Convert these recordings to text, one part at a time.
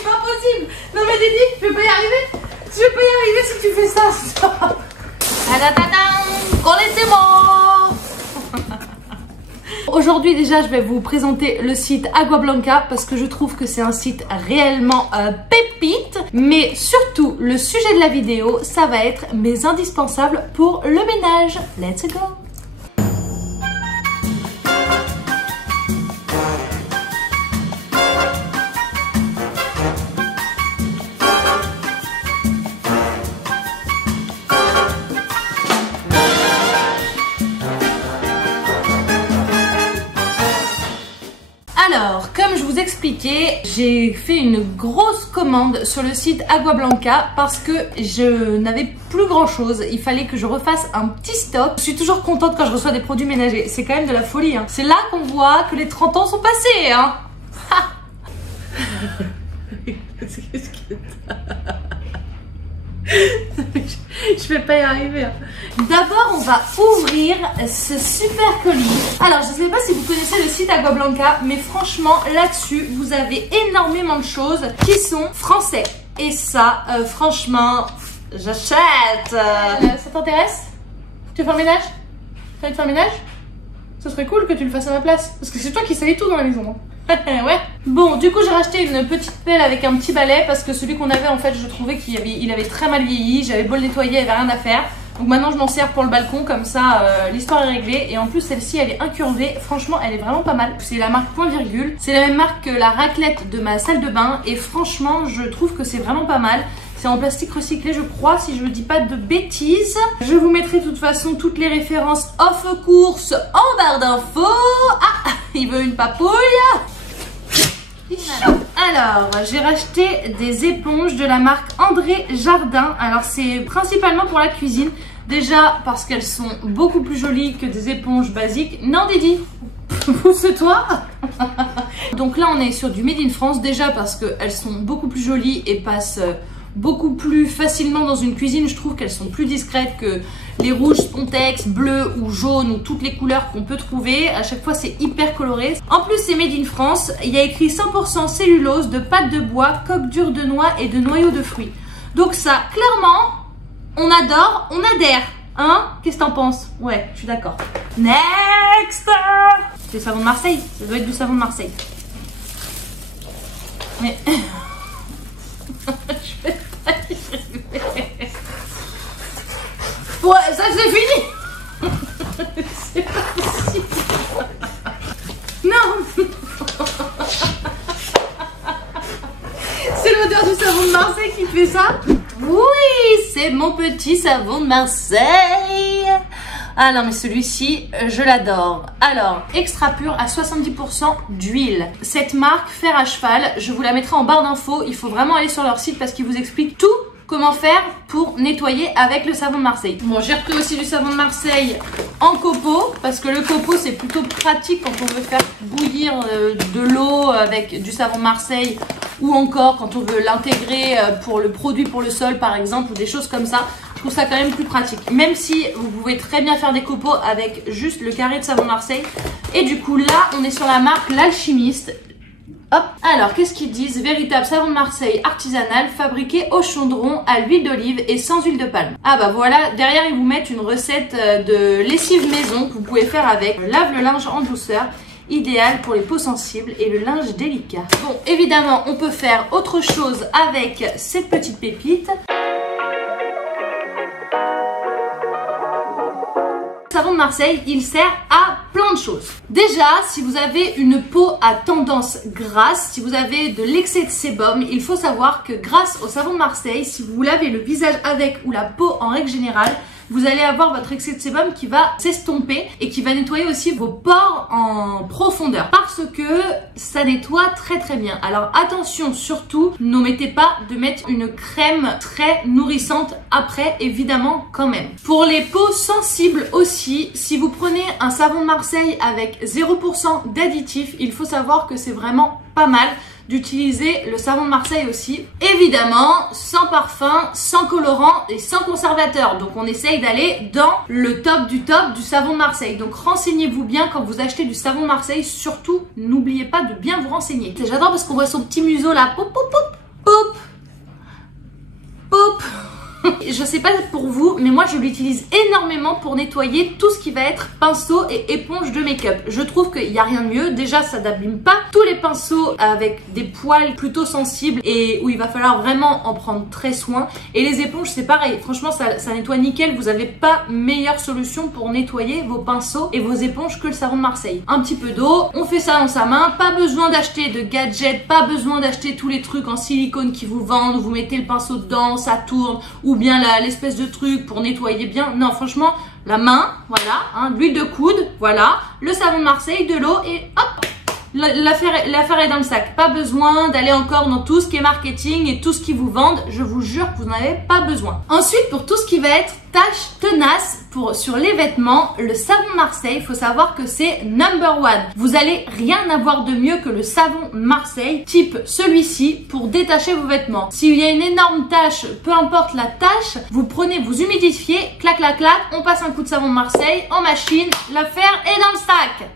c'est pas possible. Non mais Didi, je vais pas y arriver. Je vais pas y arriver si tu fais ça. Connaissez-moi. Aujourd'hui déjà je vais vous présenter le site Agua Blanca parce que je trouve que c'est un site réellement pépite. Mais surtout le sujet de la vidéo ça va être mes indispensables pour le ménage. Let's go. Alors, comme je vous expliquais, j'ai fait une grosse commande sur le site Agua Blanca parce que je n'avais plus grand chose. Il fallait que je refasse un petit stock. Je suis toujours contente quand je reçois des produits ménagers. C'est quand même de la folie. Hein. C'est là qu'on voit que les 30 ans sont passés. Hein. Qu'est-ce que je vais pas y arriver. Hein. D'abord, on va ouvrir ce super colis. Alors, je ne sais pas si vous connaissez le site Agua Blanca, mais franchement, là-dessus, vous avez énormément de choses qui sont français. Et ça, franchement, j'achète. Ça t'intéresse? Tu veux faire le ménage? Tu veux faire le ménage? Ce serait cool que tu le fasses à ma place. Parce que c'est toi qui salis tout dans la maison. Ouais. Bon, du coup, j'ai racheté une petite pelle avec un petit balai parce que celui qu'on avait, en fait, je trouvais qu'il avait très mal vieilli. J'avais beau le nettoyer, il n'y avait rien à faire. Donc maintenant, je m'en sers pour le balcon, comme ça, l'histoire est réglée. Et en plus, celle-ci, elle est incurvée. Franchement, elle est vraiment pas mal. C'est la marque Point Virgule. C'est la même marque que la raclette de ma salle de bain. Et franchement, je trouve que c'est vraiment pas mal. C'est en plastique recyclé, je crois, si je ne dis pas de bêtises. Je vous mettrai de toute façon toutes les références off course en barre d'infos. Ah, il veut une papouille. Alors, j'ai racheté des éponges de la marque André Jardin. Alors, c'est principalement pour la cuisine. Déjà, parce qu'elles sont beaucoup plus jolies que des éponges basiques. Non, Didi, pousse-toi. Donc là, on est sur du Made in France. Déjà parce qu'elles sont beaucoup plus jolies et passent beaucoup plus facilement dans une cuisine. Je trouve qu'elles sont plus discrètes que les rouges Spontex, bleus ou jaunes ou toutes les couleurs qu'on peut trouver. À chaque fois, c'est hyper coloré. En plus, c'est Made in France. Il y a écrit 100% cellulose, de pâte de bois, coque dure de noix et de noyaux de fruits. Donc ça, clairement, on adore, on adhère. Hein? Qu'est-ce que t'en penses? Ouais, je suis d'accord. Next! C'est du savon de Marseille. Ça doit être du savon de Marseille. Mais... je vais pas y arriver. Ouais, ça c'est fini. C'est pas possible. Non. C'est l'odeur du savon de Marseille qui fait ça. Oui, c'est mon petit savon de Marseille. Ah non mais celui-ci, je l'adore. Alors, extra pur à 70% d'huile. Cette marque, Fer à cheval, je vous la mettrai en barre d'infos. Il faut vraiment aller sur leur site parce qu'ils vous expliquent tout comment faire pour nettoyer avec le savon de Marseille. Bon, j'ai repris aussi du savon de Marseille en copeaux parce que le copeau c'est plutôt pratique quand on veut faire bouillir de l'eau avec du savon de Marseille ou encore quand on veut l'intégrer pour le produit pour le sol par exemple ou des choses comme ça. Je trouve ça quand même plus pratique. Même si vous pouvez très bien faire des copeaux avec juste le carré de savon de Marseille. Et du coup là, on est sur la marque L'Alchimiste. Hop. Alors, qu'est-ce qu'ils disent? Véritable savon de Marseille artisanal, fabriqué au chaudron, à l'huile d'olive et sans huile de palme. Ah bah voilà, derrière ils vous mettent une recette de lessive maison que vous pouvez faire avec. Lave le linge en douceur, idéal pour les peaux sensibles et le linge délicat. Bon, évidemment, on peut faire autre chose avec cette petite pépite. Le savon de Marseille, il sert à plein de choses. Déjà, si vous avez une peau à tendance grasse, si vous avez de l'excès de sébum, il faut savoir que grâce au savon de Marseille, si vous lavez le visage avec ou la peau en règle générale, vous allez avoir votre excès de sébum qui va s'estomper et qui va nettoyer aussi vos pores en profondeur parce que ça nettoie très très bien. Alors attention surtout, n'omettez pas de mettre une crème très nourrissante après, évidemment quand même. Pour les peaux sensibles aussi, si vous prenez un savon de Marseille avec 0% d'additifs, il faut savoir que c'est vraiment pas mal d'utiliser le savon de Marseille aussi. Évidemment, sans parfum, sans colorant et sans conservateur. Donc on essaye d'aller dans le top du savon de Marseille. Donc renseignez-vous bien quand vous achetez du savon de Marseille. Surtout, n'oubliez pas de bien vous renseigner. J'adore parce qu'on voit son petit museau là. Pop, pop, pop. Je sais pas pour vous, mais moi je l'utilise énormément pour nettoyer tout ce qui va être pinceau et éponge de make-up. Je trouve qu'il n'y a rien de mieux. Déjà, ça n'abîme pas tous les pinceaux avec des poils plutôt sensibles et où il va falloir vraiment en prendre très soin. Et les éponges, c'est pareil. Franchement, ça nettoie nickel. Vous n'avez pas meilleure solution pour nettoyer vos pinceaux et vos éponges que le savon de Marseille. Un petit peu d'eau, on fait ça dans sa main. Pas besoin d'acheter de gadgets, pas besoin d'acheter tous les trucs en silicone qui vous vendent. Vous mettez le pinceau dedans, ça tourne, ou bien l'espèce de truc pour nettoyer bien. Non, franchement, la main, voilà, hein, l'huile de coude, voilà, le savon de Marseille, de l'eau et hop, l'affaire est dans le sac. Pas besoin d'aller encore dans tout ce qui est marketing et tout ce qui vous vendent. Je vous jure que vous n'en avez pas besoin. Ensuite, pour tout ce qui va être taches tenaces sur les vêtements, le savon de Marseille, il faut savoir que c'est number one. Vous allez rien avoir de mieux que le savon de Marseille, type celui-ci, pour détacher vos vêtements. S'il y a une énorme tache, peu importe la tache, vous prenez, vous humidifiez, clac, clac, clac, on passe un coup de savon de Marseille en machine, l'affaire est dans le sac.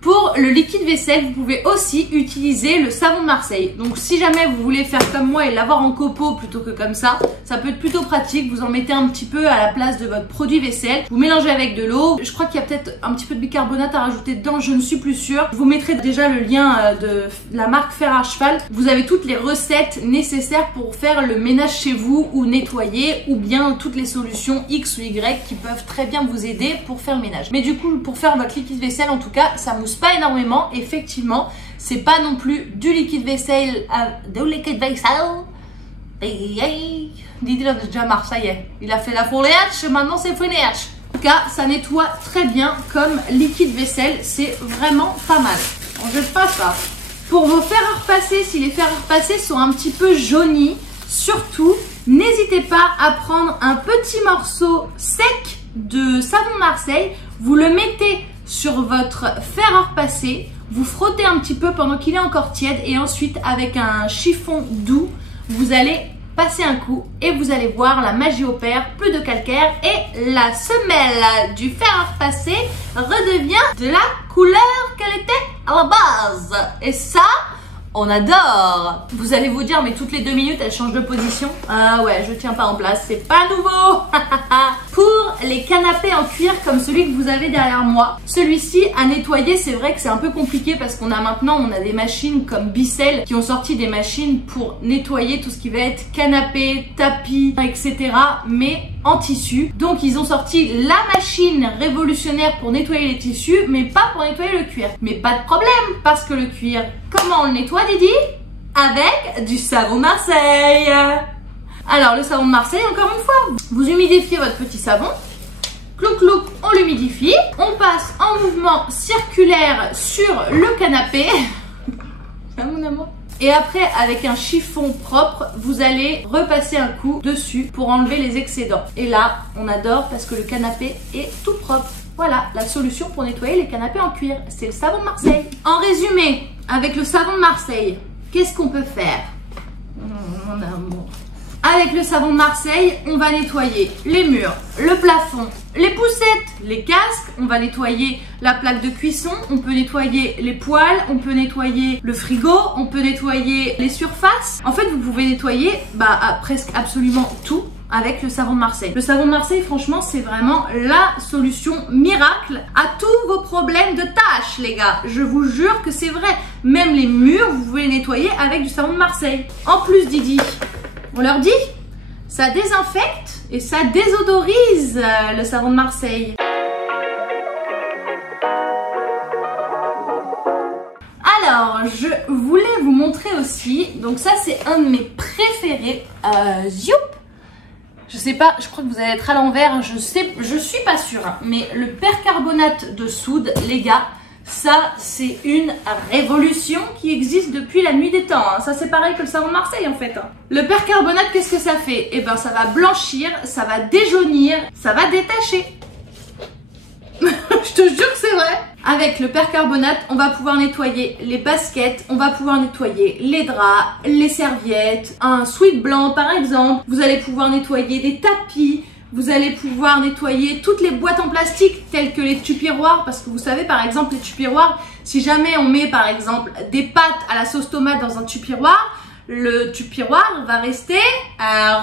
Pour le liquide vaisselle, vous pouvez aussi utiliser le savon de Marseille. Donc si jamais vous voulez faire comme moi et l'avoir en copeaux plutôt que comme ça peut être plutôt pratique. Vous en mettez un petit peu à la place de votre produit vaisselle. Vous mélangez avec de l'eau. Je crois qu'il y a peut-être un petit peu de bicarbonate à rajouter dedans, je ne suis plus sûre. Je vous mettrai déjà le lien de la marque Fer à Cheval. Vous avez toutes les recettes nécessaires pour faire le ménage chez vous ou nettoyer, ou bien toutes les solutions X ou Y qui peuvent très bien vous aider pour faire le ménage. Mais du coup, pour faire votre liquide vaisselle, en tout cas, ça mousse pas énormément. Effectivement, c'est pas non plus du liquide vaisselle Dites-le déjà Marc, ça y est, il a fait la foliage, maintenant c'est foliage. En tout cas, ça nettoie très bien comme liquide vaisselle, c'est vraiment pas mal. On jette pas ça. Pour vos fers à repasser, si les fers à repasser sont un petit peu jaunis, surtout, n'hésitez pas à prendre un petit morceau sec de savon de Marseille, vous le mettez sur votre fer à repasser, vous frottez un petit peu pendant qu'il est encore tiède et ensuite avec un chiffon doux, vous allez passer un coup et vous allez voir, la magie opère, plus de calcaire et la semelle du fer à repasser redevient de la couleur qu'elle était à la base. Et ça, on adore. Vous allez vous dire, mais toutes les 2 minutes, elle change de position. Ah ouais, je tiens pas en place, c'est pas nouveau. Pour les canapés en cuir comme celui que vous avez derrière moi, celui-ci à nettoyer, c'est vrai que c'est un peu compliqué parce qu'on a maintenant, on a des machines comme Bicel qui ont sorti des machines pour nettoyer tout ce qui va être canapé, tapis, etc. mais en tissu. Donc ils ont sorti la machine révolutionnaire pour nettoyer les tissus, mais pas pour nettoyer le cuir. Mais pas de problème, parce que le cuir, comment on le nettoie, Didi? Avec du savon de Marseille. Alors le savon de Marseille, encore une fois, vous humidifiez votre petit savon, clouc clouc, on l'humidifie, on passe en mouvement circulaire sur le canapé. C'est mon amour. Et après, avec un chiffon propre, vous allez repasser un coup dessus pour enlever les excédents. Et là, on adore parce que le canapé est tout propre. Voilà, la solution pour nettoyer les canapés en cuir, c'est le savon de Marseille. En résumé, avec le savon de Marseille, qu'est-ce qu'on peut faire? Mon amour. Avec le savon de Marseille, on va nettoyer les murs, le plafond, les poussettes, les casques, on va nettoyer la plaque de cuisson, on peut nettoyer les poêles, on peut nettoyer le frigo, on peut nettoyer les surfaces. En fait, vous pouvez nettoyer presque absolument tout avec le savon de Marseille. Le savon de Marseille, franchement, c'est vraiment la solution miracle à tous vos problèmes de tâches, les gars. Je vous jure que c'est vrai. Même les murs, vous pouvez les nettoyer avec du savon de Marseille. En plus, Didi, on leur dit, ça désinfecte et ça désodorise le savon de Marseille. Alors, je voulais vous montrer aussi, donc ça c'est un de mes préférés, Zoup. Je sais pas, je crois que vous allez être à l'envers, je suis pas sûre, hein, mais le percarbonate de soude, les gars, ça c'est une révolution qui existe depuis la nuit des temps, hein. Ça c'est pareil que le savon de Marseille en fait, hein. Le percarbonate, qu'est-ce que ça fait? Eh ben ça va blanchir, ça va déjaunir, ça va détacher. Je te jure que c'est vrai. Avec le percarbonate, on va pouvoir nettoyer les baskets, on va pouvoir nettoyer les draps, les serviettes, un sweat blanc par exemple. Vous allez pouvoir nettoyer des tapis, vous allez pouvoir nettoyer toutes les boîtes en plastique telles que les tupperwares, parce que vous savez par exemple les tupperwares, si jamais on met par exemple des pâtes à la sauce tomate dans un tupperware, le tube-tiroir va rester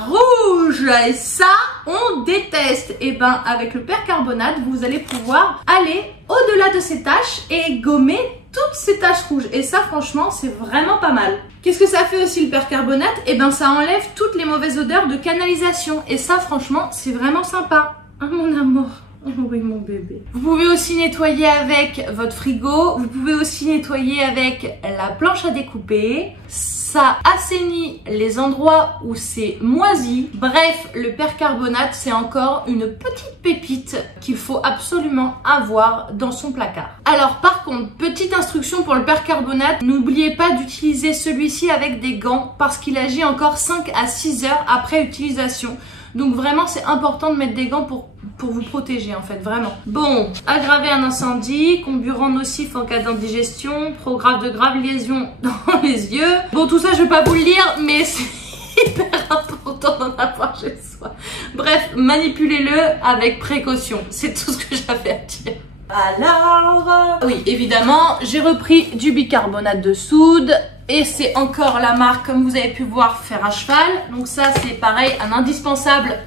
rouge. Et ça, on déteste. Et ben, avec le percarbonate, vous allez pouvoir aller au-delà de ces taches et gommer toutes ces taches rouges. Et ça, franchement, c'est vraiment pas mal. Qu'est-ce que ça fait aussi le percarbonate? Et ben, ça enlève toutes les mauvaises odeurs de canalisation. Et ça, franchement, c'est vraiment sympa. Ah, mon amour. Oh oui, mon bébé. Vous pouvez aussi nettoyer avec votre frigo. Vous pouvez aussi nettoyer avec la planche à découper. Ça assainit les endroits où c'est moisi. Bref, le percarbonate, c'est encore une petite pépite qu'il faut absolument avoir dans son placard. Alors par contre, petite instruction pour le percarbonate, n'oubliez pas d'utiliser celui-ci avec des gants parce qu'il agit encore 5 à 6 heures après utilisation. Donc vraiment, c'est important de mettre des gants pour vous protéger en fait, vraiment. Bon, aggraver un incendie, comburant nocif en cas d'indigestion, prograve de graves lésions dans les yeux. Bon, tout ça, je vais pas vous le lire, mais c'est hyper important d'en avoir chez soi. Bref, manipulez-le avec précaution. C'est tout ce que j'avais à dire. Alors, oui, évidemment, j'ai repris du bicarbonate de soude. Et c'est encore la marque, comme vous avez pu voir, Fer à cheval. Donc ça, c'est pareil, un indispensable.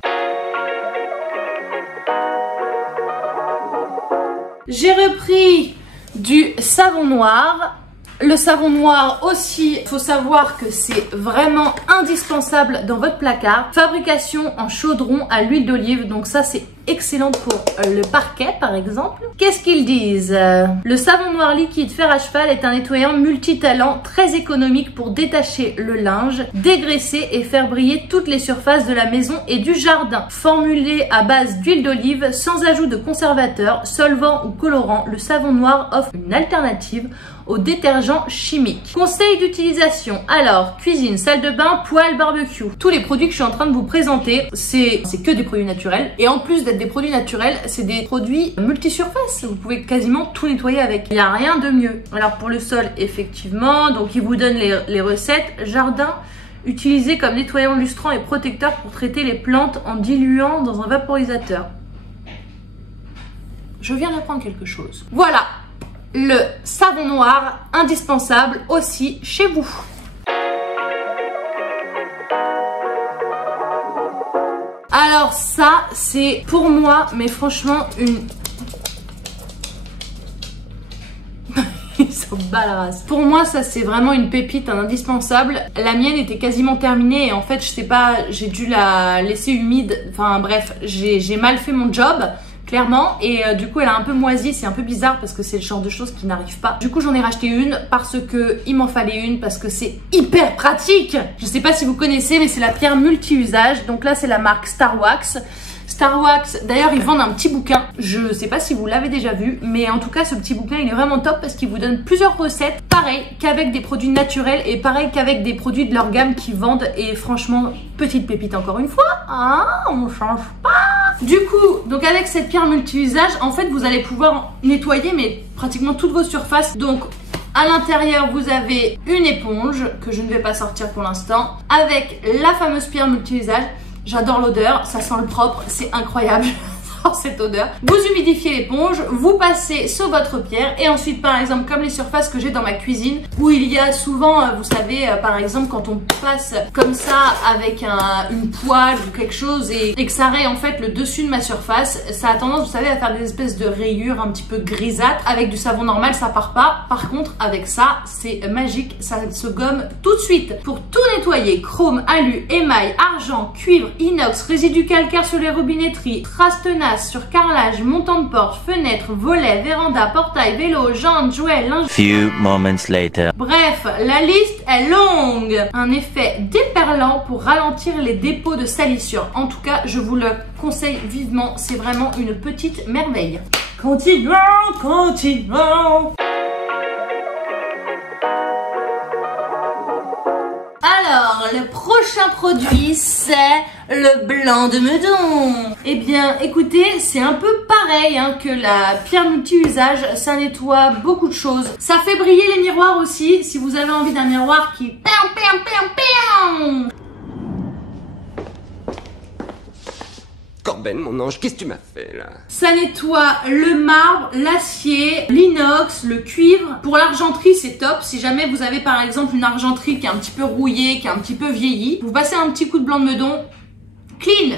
J'ai repris du savon noir. Le savon noir aussi, il faut savoir que c'est vraiment indispensable dans votre placard. Fabrication en chaudron à l'huile d'olive, donc ça c'est excellent pour le parquet par exemple. Qu'est-ce qu'ils disent? Le savon noir liquide Fer à cheval est un nettoyant multitalent très économique pour détacher le linge, dégraisser et faire briller toutes les surfaces de la maison et du jardin. Formulé à base d'huile d'olive, sans ajout de conservateur, solvant ou colorant, le savon noir offre une alternative aux détergents chimiques. Conseils d'utilisation. Alors, cuisine, salle de bain, poêle, barbecue. Tous les produits que je suis en train de vous présenter, c'est que des produits naturels. Et en plus d'être des produits naturels, c'est des produits multisurface. Vous pouvez quasiment tout nettoyer avec. Il n'y a rien de mieux. Alors pour le sol, effectivement, donc il vous donne les recettes. Jardin, utilisé comme nettoyant lustrant et protecteur pour traiter les plantes en diluant dans un vaporisateur. Je viens d'apprendre quelque chose. Voilà. Le savon noir indispensable aussi chez vous. Alors ça, c'est pour moi, mais franchement, une... Il s'en bat la race. Pour moi, ça c'est vraiment une pépite, un indispensable. La mienne était quasiment terminée et en fait, je sais pas, j'ai dû la laisser humide. Enfin bref, j'ai mal fait mon job. Clairement, et du coup elle a un peu moisi, c'est un peu bizarre parce que c'est le genre de choses qui n'arrivent pas. Du coup j'en ai racheté une parce que il m'en fallait une, parce que c'est hyper pratique. Je sais pas si vous connaissez, mais c'est la pierre multi-usage. Donc là c'est la marque Star Wax. Star Wax, d'ailleurs ils vendent un petit bouquin, je sais pas si vous l'avez déjà vu, mais en tout cas ce petit bouquin il est vraiment top parce qu'il vous donne plusieurs recettes, pareil qu'avec des produits naturels et pareil qu'avec des produits de leur gamme qu'ils vendent. Et franchement, petite pépite encore une fois, hein, on change pas. Du coup, donc avec cette pierre multi-usage, en fait vous allez pouvoir nettoyer mais pratiquement toutes vos surfaces. Donc à l'intérieur, vous avez une éponge que je ne vais pas sortir pour l'instant, avec la fameuse pierre multi-usage. J'adore l'odeur, ça sent le propre, c'est incroyable. Cette odeur. Vous humidifiez l'éponge, vous passez sur votre pierre et ensuite par exemple comme les surfaces que j'ai dans ma cuisine où il y a souvent, vous savez, par exemple quand on passe comme ça avec une poêle ou quelque chose et que ça raye en fait le dessus de ma surface, ça a tendance, vous savez, à faire des espèces de rayures un petit peu grisâtres. Avec du savon normal ça part pas, par contre avec ça c'est magique, ça se gomme tout de suite. Pour tout nettoyer, chrome, alu, émail, argent, cuivre, inox, résidus calcaires sur les robinetteries, traces tenaces sur carrelage, montant de porte, fenêtre, volet, véranda, portail, vélo, jantes, jouets, linge. Few moments later. Bref, la liste est longue. Un effet déperlant pour ralentir les dépôts de salissure. En tout cas, je vous le conseille vivement. C'est vraiment une petite merveille. Continuons, continuons. Alors, le prochain produit, c'est le blanc de meudon. Eh bien, écoutez, c'est un peu pareil que la pierre multi-usage. Ça nettoie beaucoup de choses. Ça fait briller les miroirs aussi, si vous avez envie d'un miroir qui... Ben, mon ange, qu'est-ce que tu m'as fait, là? Ça nettoie le marbre, l'acier, l'inox, le cuivre. Pour l'argenterie, c'est top. Si jamais vous avez par exemple une argenterie qui est un petit peu rouillée, qui est un petit peu vieillie, vous passez un petit coup de blanc de meudon, clean.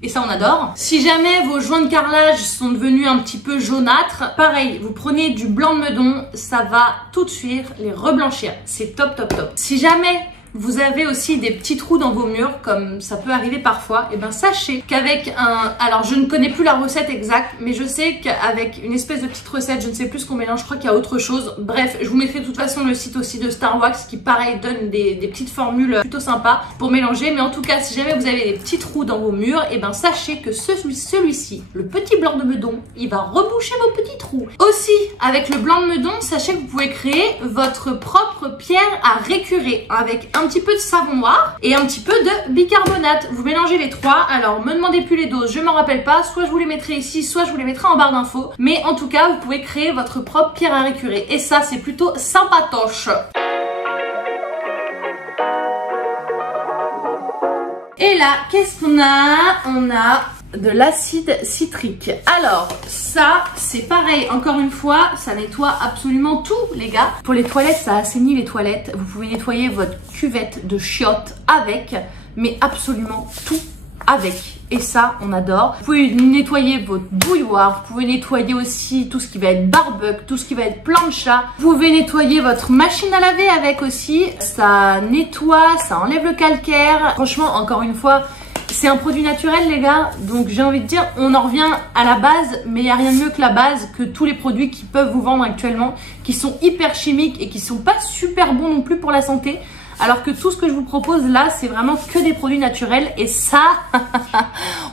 Et ça, on adore. Si jamais vos joints de carrelage sont devenus un petit peu jaunâtres, pareil, vous prenez du blanc de meudon, ça va tout de suite les reblanchir. C'est top, top, top. Si jamais vous avez aussi des petits trous dans vos murs, comme ça peut arriver parfois, et ben sachez qu'avec un... Alors je ne connais plus la recette exacte, mais je sais qu'avec une espèce de petite recette, je ne sais plus ce qu'on mélange, je crois qu'il y a autre chose. Bref, je vous mettrai de toute façon le site aussi de Star Wax qui pareil donne des petites formules plutôt sympas pour mélanger. Mais en tout cas, si jamais vous avez des petits trous dans vos murs, et ben sachez que celui-ci, le petit blanc de meudon, il va reboucher vos petits trous. Aussi, avec le blanc de meudon, sachez que vous pouvez créer votre propre pierre à récurer avec un petit peu de savon noir et un petit peu de bicarbonate. Vous mélangez les trois. Alors, me demandez plus les doses, je m'en rappelle pas. Soit je vous les mettrai ici, soit je vous les mettrai en barre d'infos. Mais en tout cas, vous pouvez créer votre propre pierre à récurer. Et ça, c'est plutôt sympatoche. Et là, qu'est-ce qu'on a? On a de l'acide citrique. Alors ça c'est pareil, encore une fois ça nettoie absolument tout les gars. Pour les toilettes, ça assainit les toilettes. Vous pouvez nettoyer votre cuvette de chiottes avec, mais absolument tout avec. Et ça on adore. Vous pouvez nettoyer votre bouilloire, vous pouvez nettoyer aussi tout ce qui va être barbecue, tout ce qui va être plancha. Vous pouvez nettoyer votre machine à laver avec aussi. Ça nettoie, ça enlève le calcaire. Franchement, encore une fois, c'est un produit naturel les gars, donc j'ai envie de dire on en revient à la base, mais il n'y a rien de mieux que la base, que tous les produits qui peuvent vous vendre actuellement, qui sont hyper chimiques et qui sont pas super bons non plus pour la santé, alors que tout ce que je vous propose là c'est vraiment que des produits naturels et ça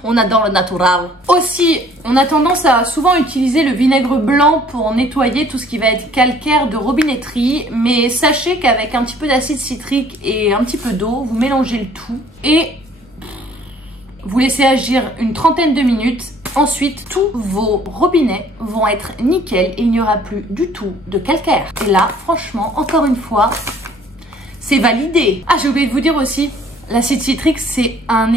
on adore le natural. Aussi on a tendance à souvent utiliser le vinaigre blanc pour nettoyer tout ce qui va être calcaire de robinetterie, mais sachez qu'avec un petit peu d'acide citrique et un petit peu d'eau, vous mélangez le tout et vous laissez agir une trentaine de minutes. Ensuite, tous vos robinets vont être nickel et il n'y aura plus du tout de calcaire. Et là, franchement, encore une fois, c'est validé. Ah, j'ai oublié de vous dire aussi, l'acide citrique, ça a un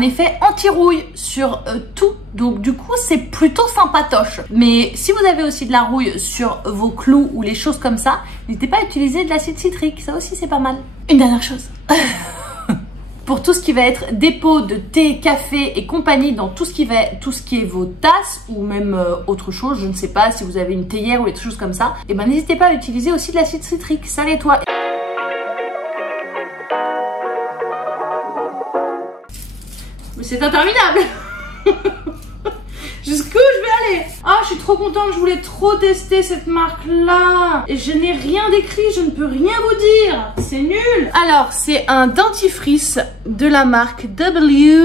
effet anti-rouille sur tout. Donc du coup, c'est plutôt sympatoche. Mais si vous avez aussi de la rouille sur vos clous ou les choses comme ça, n'hésitez pas à utiliser de l'acide citrique. Ça aussi, c'est pas mal. Une dernière chose. Pour tout ce qui va être dépôt de thé, café et compagnie, dans tout ce qui est vos tasses ou même autre chose, je ne sais pas si vous avez une théière ou des choses comme ça, et ben n'hésitez pas à utiliser aussi de l'acide citrique, ça nettoie. Mais c'est interminable. Jusqu'où je vais aller? Ah, je suis trop contente, je voulais trop tester cette marque-là. Et je n'ai rien décrit, je ne peux rien vous dire. C'est nul. Alors, c'est un dentifrice de la marque W.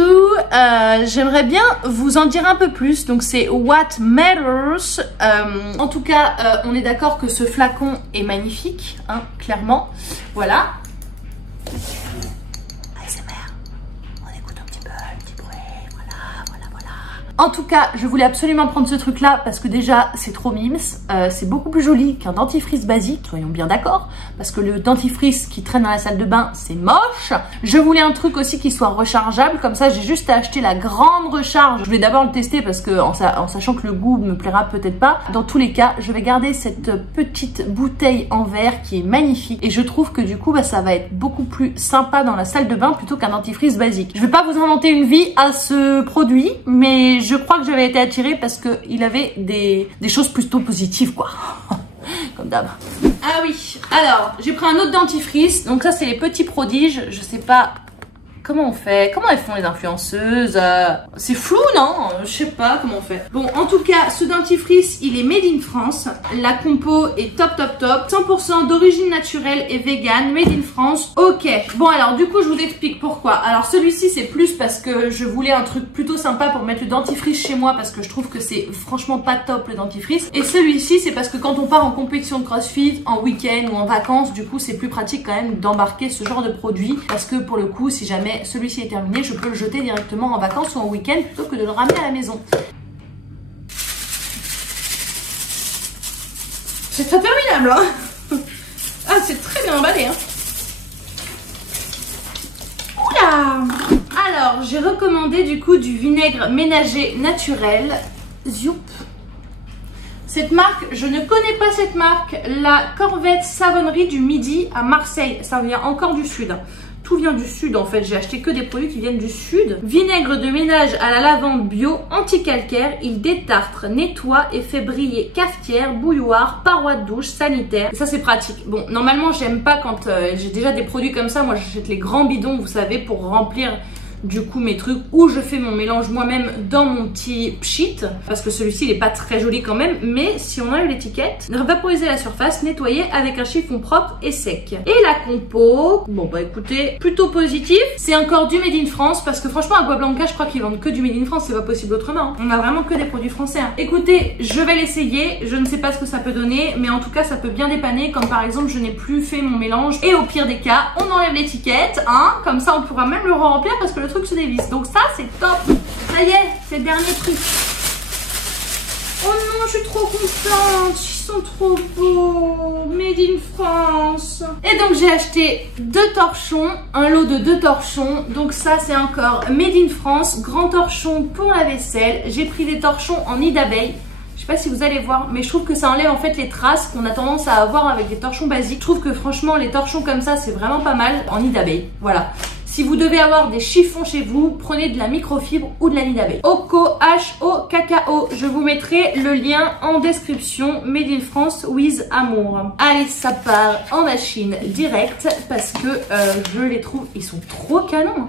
J'aimerais bien vous en dire un peu plus. Donc, c'est What Matters. En tout cas, on est d'accord que ce flacon est magnifique, hein, clairement. Voilà. En tout cas, je voulais absolument prendre ce truc-là parce que déjà, c'est trop mimes. C'est beaucoup plus joli qu'un dentifrice basique, soyons bien d'accord. Parce que le dentifrice qui traîne dans la salle de bain, c'est moche. Je voulais un truc aussi qui soit rechargeable. Comme ça, j'ai juste à acheter la grande recharge. Je vais d'abord le tester parce que en sachant que le goût me plaira peut-être pas. Dans tous les cas, je vais garder cette petite bouteille en verre qui est magnifique. Et je trouve que du coup, bah, ça va être beaucoup plus sympa dans la salle de bain plutôt qu'un dentifrice basique. Je vais pas vous inventer une vie à ce produit, mais je crois que j'avais été attirée parce qu'il avait des choses plutôt positives, quoi. Comme d'hab. Ah oui, alors, j'ai pris un autre dentifrice. Donc ça, c'est les petits prodiges. Je sais pas comment on fait. Comment elles font les influenceuses? C'est flou, non? Je sais pas comment on fait. Bon, en tout cas, ce dentifrice, il est made in France. La compo est top, top, top. 100% d'origine naturelle et vegan. Made in France. Ok. Bon, alors, du coup, je vous explique pourquoi. Alors, celui-ci, c'est plus parce que je voulais un truc plutôt sympa pour mettre le dentifrice chez moi parce que je trouve que c'est franchement pas top, le dentifrice. Et celui-ci, c'est parce que quand on part en compétition de CrossFit, en week-end ou en vacances, du coup, c'est plus pratique quand même d'embarquer ce genre de produit parce que pour le coup, si jamais celui-ci est terminé, je peux le jeter directement en vacances ou en week-end plutôt que de le ramener à la maison. C'est interminable, hein. Ah, c'est très bien emballé, hein. Oula. Alors, Alors, j'ai recommandé du coup du vinaigre ménager naturel. Zoup. Cette marque, je ne connais pas cette marque. La Corvette Savonnerie du Midi à Marseille. Ça vient encore du sud. Tout vient du sud en fait, j'ai acheté que des produits qui viennent du sud. Vinaigre de ménage à la lavande bio, anti-calcaire, il détartre, nettoie et fait briller cafetière, bouilloire, parois de douche, sanitaire. Et ça c'est pratique. Bon, normalement j'aime pas quand j'ai déjà des produits comme ça, moi j'achète les grands bidons, vous savez, pour remplir du coup mes trucs, ou je fais mon mélange moi-même dans mon petit pchit, parce que celui-ci il est pas très joli quand même, mais si on enlève l'étiquette, vaporiser la surface, nettoyer avec un chiffon propre et sec. Et la compo, bon bah écoutez, plutôt positif, c'est encore du Made in France, parce que franchement à Agua Blanca je crois qu'ils vendent que du Made in France, c'est pas possible autrement, on a vraiment que des produits français. Écoutez, je vais l'essayer, je ne sais pas ce que ça peut donner, mais en tout cas ça peut bien dépanner, comme par exemple je n'ai plus fait mon mélange, et au pire des cas, on enlève l'étiquette, hein, comme ça on pourra même le remplir parce que le truc se dévisse. Donc ça c'est top. Ça y est, c'est le dernier truc. Oh non, je suis trop contente. Ils sont trop beaux. Made in France. Et donc j'ai acheté 2 torchons, un lot de 2 torchons. Donc ça c'est encore Made in France, grand torchon pour la vaisselle. J'ai pris des torchons en nid d'abeille. Je sais pas si vous allez voir, mais je trouve que ça enlève en fait les traces qu'on a tendance à avoir avec des torchons basiques. Je trouve que franchement les torchons comme ça c'est vraiment pas mal en nid d'abeille. Voilà. Si vous devez avoir des chiffons chez vous, prenez de la microfibre ou de la nid d'abeille. Oko H-O Cacao. Je vous mettrai le lien en description. Made in France with amour. Allez, ça part en machine direct parce que je les trouve, ils sont trop canons.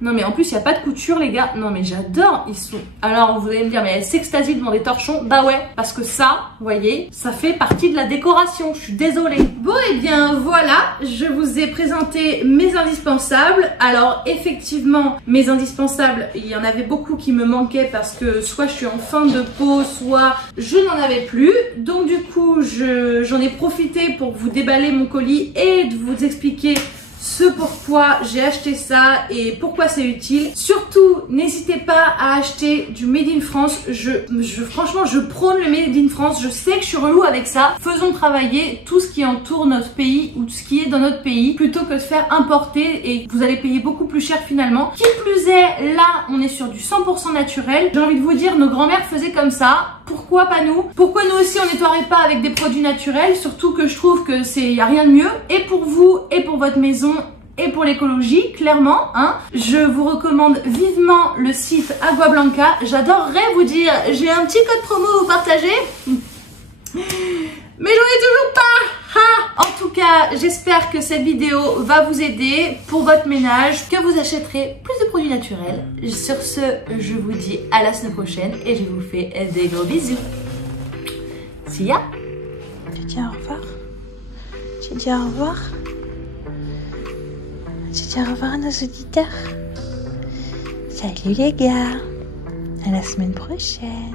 Non mais en plus il n'y a pas de couture les gars. Non mais j'adore, ils sont... Alors vous allez me dire mais elle s'extasie devant des torchons. Bah ouais, parce que ça, vous voyez, ça fait partie de la décoration. Je suis désolée. Bon et bien voilà, je vous ai présenté mes indispensables. Alors effectivement, mes indispensables, il y en avait beaucoup qui me manquaient parce que soit je suis en fin de peau, soit je n'en avais plus. Donc du coup, j'en ai profité pour vous déballer mon colis et de vous expliquer ce pourquoi j'ai acheté ça et pourquoi c'est utile. Surtout, n'hésitez pas à acheter du Made in France. Franchement, je prône le Made in France. Je sais que je suis relou avec ça. Faisons travailler tout ce qui entoure notre pays ou tout ce qui est dans notre pays plutôt que de faire importer et vous allez payer beaucoup plus cher finalement. Qui plus est, là, on est sur du 100% naturel. J'ai envie de vous dire, nos grands-mères faisaient comme ça. Pourquoi pas nous? Pourquoi nous aussi on nettoierait pas avec des produits naturels? Surtout que je trouve que y a rien de mieux. Et pour vous, et pour votre maison, et pour l'écologie, clairement, hein. Je vous recommande vivement le site Agua Blanca. J'adorerais vous dire, j'ai un petit code promo à vous partager. Mais j'en ai toujours pas. Ha! En tout cas, j'espère que cette vidéo va vous aider pour votre ménage, que vous achèterez plus de produits naturels. Sur ce, je vous dis à la semaine prochaine et je vous fais des gros bisous. See ya! Tu dis au revoir? Tu dis au revoir? Tu dis au revoir à nos auditeurs? Salut les gars! À la semaine prochaine!